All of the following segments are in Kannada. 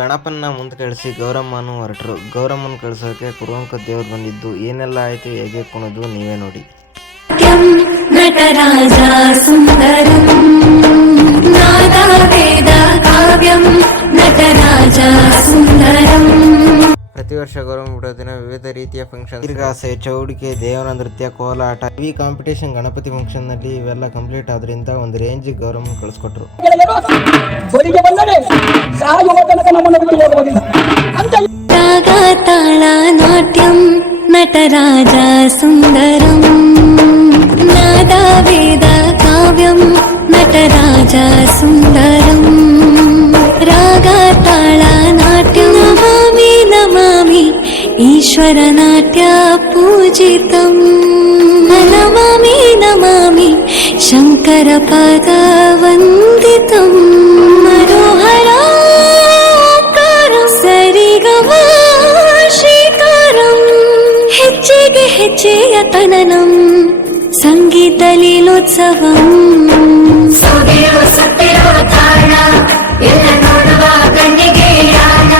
ಗಣಪನ್ನ ಮುಂದೆ ಕಳಿಸಿ ಗೌರಮ್ಮನು ಹೊರಟರು. ಗೌರಮ್ಮನ ಕಳಿಸೋಕೆ ಕುರುವಂಕ ದೇವ್ರು ಬಂದಿದ್ದು. ಏನೆಲ್ಲ ಆಯ್ತು, ಹೇಗೆ ಕುಣಿದು ನೀವೇ ನೋಡಿ. ನಟರಾಜ ಸುಂದರಂ ನಾದವೇದ ಕಾವ್ಯಂ ನಟರಾಜ ಸುಂದರಂ. ಪ್ರತಿ ವರ್ಷ ಗೌರಮ್ಮ ಬಿಡೋ ದಿನ ವಿವಿಧ ರೀತಿಯ ಫಂಕ್ಷನ್, ತಿರ್ಗಾಸೆ, ಚೌಡಿಕೆ, ದೇವರ ನೃತ್ಯ, ಕೋಲಾಟ, ಈ ಕಾಂಪಿಟೇಷನ್ ಗಣಪತಿ ಫಂಕ್ಷನ್ ನಲ್ಲಿ ಇವೆಲ್ಲ ಕಂಪ್ಲೀಟ್ ಆದ್ರಿಂದ ಒಂದು ರೇಂಜ್ ಗೌರಮ್ಮ ಕಳಿಸ್ಕೊಟ್ರು. ರಾಗ ತಾಳ ನಾಟ್ಯಂ ನಟರಾಜ ಸುಂದರಂ ನಾದ ವೇದ ಕಾವ್ಯಂ ನಟರಾಜ ಸುಂದರಂ. ರಾಗ ತಾಳ ನಾಟ್ಯಂ ನಮಾಮಿ ನಮಾಮಿ ಈಶ್ವರ ನಾಟ್ಯ ಪೂಜಿತಂ. ನಮಾಮಿ ನಮಾಮಿ ಶಂಕರ ಪದ ವಂದಿತಂ. ಮನೋಹರ ಸರಿಗಮ ಶ್ರೀಕಾರಂ ಹೆಜ್ಜೆಗೆ ಹೆಜ್ಜೆಯ ತನನಂ ಸಂಗೀತ ಲೀಲೋತ್ಸವಂ. ತಾಣ ಎಲ್ಲ ನೋಡುವ ಕಣ್ಣಿಗೆ ಯಾಣ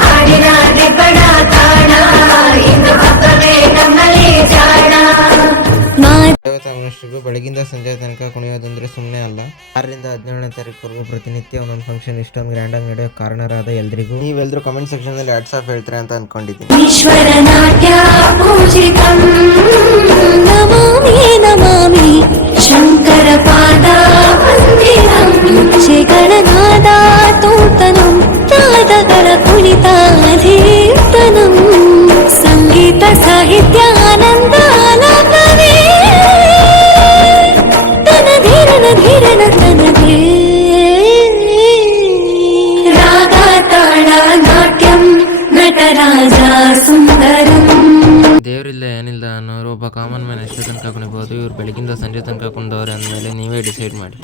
ಹಾಡಿನ ದಿಬ್ಬಣ ತಾಣ ಇಂದು ಹಬ್ಬವೇ ನಮ್ಮಲ್ಲಿ ಜಾಣ. ಬೆಳಗಿಂದ ಸಂಜೆ ತನಕ ಕುಣಿಯೋದಂದ್ರೆ ಸುಮ್ಮನೆ ಅಲ್ಲ. 6ರಿಂದ 17ನೇ ತಾರೀಕುವರೆಗೂ ಪ್ರತಿನಿತ್ಯ ಒಂದೊಂದು ಫಂಕ್ಷನ್ ಇಷ್ಟೊಂದು ಗ್ರ್ಯಾಂಡ್ ಆಗಿ ನಡೆಯೋ ಕಾರಣರಾದ ಎಲ್ರಿಗೂ ನೀವೆಲ್ಲರೂ ಕಮೆಂಟ್ ಸೆಕ್ಷನ್ ನಲ್ಲಿ ವಾಟ್ಸ್ಆಪ್ ಹೇಳ್ತಾರೆ ಅಂತ ಅನ್ಕೊಂಡಿದ್ದೀನಿ. ಈಶ್ವರ ನಾಟ್ಯ ಪೂಜಿತಂ ನಮಾಮಿ ನಮಾಮಿ ಶಂಕರ ಪಾದ ವಂದಿತಂ. ಹೆಜ್ಜೆಗಳ ನಾದ ತೋತನಂ ನಾದಗಳ ಕುಣಿತಾಧೀರ್ತನಂ. ಸಂಗೀತ ಸಾಹಿತ್ಯ ಆನಂದ ಆಲಾಪವೇ ತನಧೀರನ ಧೀರನ ತನದೇ. ರಾಗ ತಾಳ ನಾಟ್ಯಂ ನಟರಾಜ ಸುಂದರಂ. ದೇವರಿಲ್ಲ ಏನಿಲ್ಲ ಅನ್ನೋರು ಒಬ್ಬ ಕಾಮನ್ ಮ್ಯಾನ್ ಎಷ್ಟು ತನಕ ಕುಣಿಬೋದು. ಇವ್ರು ಬೆಳಗಿಂದ ಸಂಜೆ ತನಕ ಕುಣಿದವ್ರೆ ಅಂದಮೇಲೆ ನೀವೇ ಡಿಸೈಡ್ ಮಾಡಿ.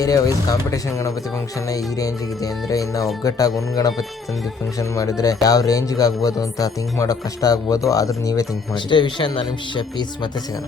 Area wise competition Ganapati function ಈ ರೇಂಜಿಗಿದೆ ಅಂದರೆ ಇನ್ನು ಒಗ್ಗಟ್ಟಾಗಿ ಒಂದು ಗಣಪತಿ ತಂದು ಫಂಕ್ಷನ್ ಮಾಡಿದ್ರೆ ಯಾವ ರೇಂಜಿಗೆ ಆಗ್ಬೋದು ಅಂತ ಥಿಂಕ್ ಮಾಡೋಕೆ ಕಷ್ಟ ಆಗ್ಬೋದು. ಆದ್ರೂ ನೀವೇ ಥಿಂಕ್ ಮಾಡಿ. ಇಷ್ಟೇ ವಿಷಯ. ನಾನು ನಿಮ್ಮ ಪೀಸ್ ಮತ್ತೆ ಸಿಗೋಣ.